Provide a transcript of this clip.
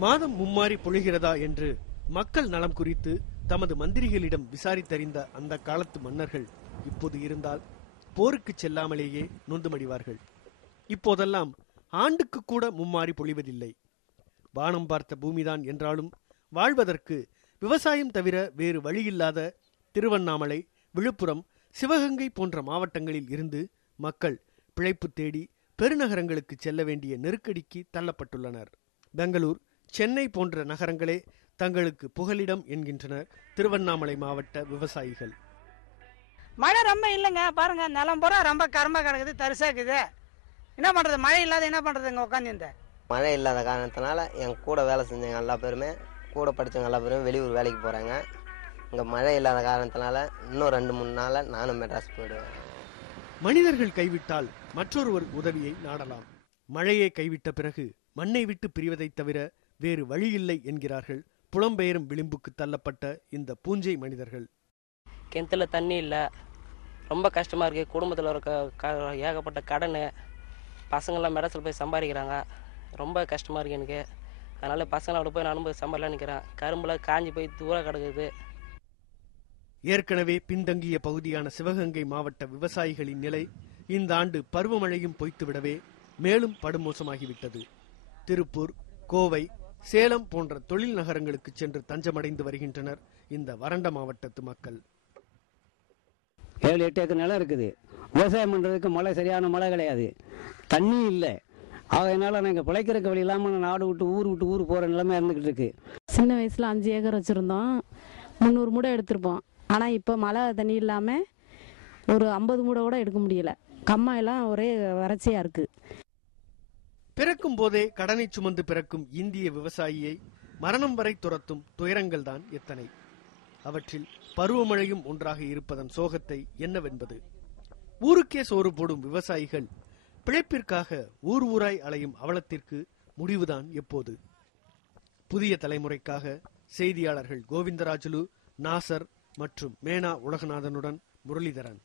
மாதம் மும்மாறி பொழிகிறதா என்று மக்கள் நலம் குறித்து தமது மந்திரிகளிடம் விசாரித்தறிந்த அந்த காலத்து மன்னர்கள் இப்போது இருந்தால் போருக்கு செல்லாமலேயே நொந்துமடிவார்கள். இப்போதெல்லாம் ஆண்டுக்கு கூட மும்மாறி பொழிவதில்லை. வானம் பார்த்த பூமிதான் என்றாலும் வாழ்வதற்கு விவசாயம் தவிர வேறு வழியில்லாத திருவண்ணாமலை, விழுப்புரம், சிவகங்கை போன்ற மாவட்டங்களில் இருந்து மக்கள் பிழைப்பு தேடி பெருநகரங்களுக்கு செல்ல வேண்டிய நெருக்கடிக்கு தள்ளப்பட்டுள்ளனர். பெங்களூர், சென்னை போன்ற நகரங்களே தங்களுக்கு புகலிடம் என்கின்றனர் திருவண்ணாமலை மாவட்ட விவசாயிகள். மழை ரொம்ப இல்லைங்க, பாருங்க நிலம் பூரா ரொம்ப கரம்ப கிடக்குது, தரிசாக்குது. என்ன பண்றது, மழை இல்லாத என்ன பண்றது? இங்க உட்காந்து மழை இல்லாத காரணத்தினால என் கூட வேலை செஞ்சவங்க எல்லா பேருமே, கூட படித்தவங்க எல்லா பேருமே வெளியூர் வேலைக்கு போகிறாங்க. இங்கே மழை இல்லாத காரணத்தினால இன்னும் 2-3 நாளில் நானும் மெட்ராஸ் போயிடுவேன். மனிதர்கள் கைவிட்டால் மற்றொருவர் உதவியை நாடலாம். மழையை கைவிட்ட பிறகு மண்ணை விட்டு பிரிவதை தவிர வேறு வழியில்லை என்கிறார்கள் புலம்பெயரும் விளிம்புக்கு தள்ளப்பட்ட இந்த பூஞ்சை மனிதர்கள். கிணத்துல தண்ணி இல்லை, ரொம்ப கஷ்டமாக இருக்குது. குடும்பத்தில் இருக்க ஏகப்பட்ட கடன், பசங்கள்லாம் மெட்ராஸில் போய் சம்பாதிக்கிறாங்க. ரொம்ப கஷ்டமாக இருக்குது எனக்கு. அதனால் பசங்களோட போய் நானும் போய் சம்பாதிக்கலான்னு நிற்கிறேன். கரும்புலாம் காஞ்சி போய் தூரம் கிடக்குது. ஏற்கனவே பின்தங்கிய பகுதியான சிவகங்கை மாவட்ட விவசாயிகளின் நிலை இந்த ஆண்டு பருவமழையும் பொய்த்துவிடவே மேலும் படுமோசமாகிவிட்டது. திருப்பூர், கோவை, சேலம் போன்ற தொழில் நகரங்களுக்கு சென்று தஞ்சமடைந்து வருகின்றனர் இந்த வறண்ட மாவட்டத்து மக்கள். 7-8 ஏக்கர் நிலம் இருக்குது. விவசாயம் பண்ணுறதுக்கு மழை, சரியான மழை கிடையாது, தண்ணி இல்லை. அதனால நாங்கள் பிழைக்கிறக்கு வழி இல்லாமல் நாடு விட்டு ஊர் போகிற நிலைமை இருந்துக்கிட்டு இருக்கு. சின்ன வயசில் 5 ஏக்கர் வச்சுருந்தோம், 300 மூடை எடுத்திருப்போம். ஆனால் இப்போ மழை தண்ணி இல்லாமல் ஒரு 50 மூடை கூட எடுக்க முடியல. கம்மாயெல்லாம் ஒரே வறட்சியாக இருக்குது. பிறக்கும் போதே கடனை சுமந்து பிறக்கும் இந்திய விவசாயியை மரணம் வரை துரத்தும் துயரங்கள் தான் எத்தனை. அவற்றில் பருவமழையும் ஒன்றாக இருப்பதன் சோகத்தை என்னவென்பது. ஊருக்கே சோறு போடும் விவசாயிகள் பிழைப்பிற்காக ஊராய் அலையும் அவலத்திற்கு முடிவுதான் எப்போது? புதிய தலைமுறைக்காக செய்தியாளர்கள் கோவிந்தராஜுலு, நாசர் மற்றும் மேனா உலகநாதனுடன் முரளிதரன்.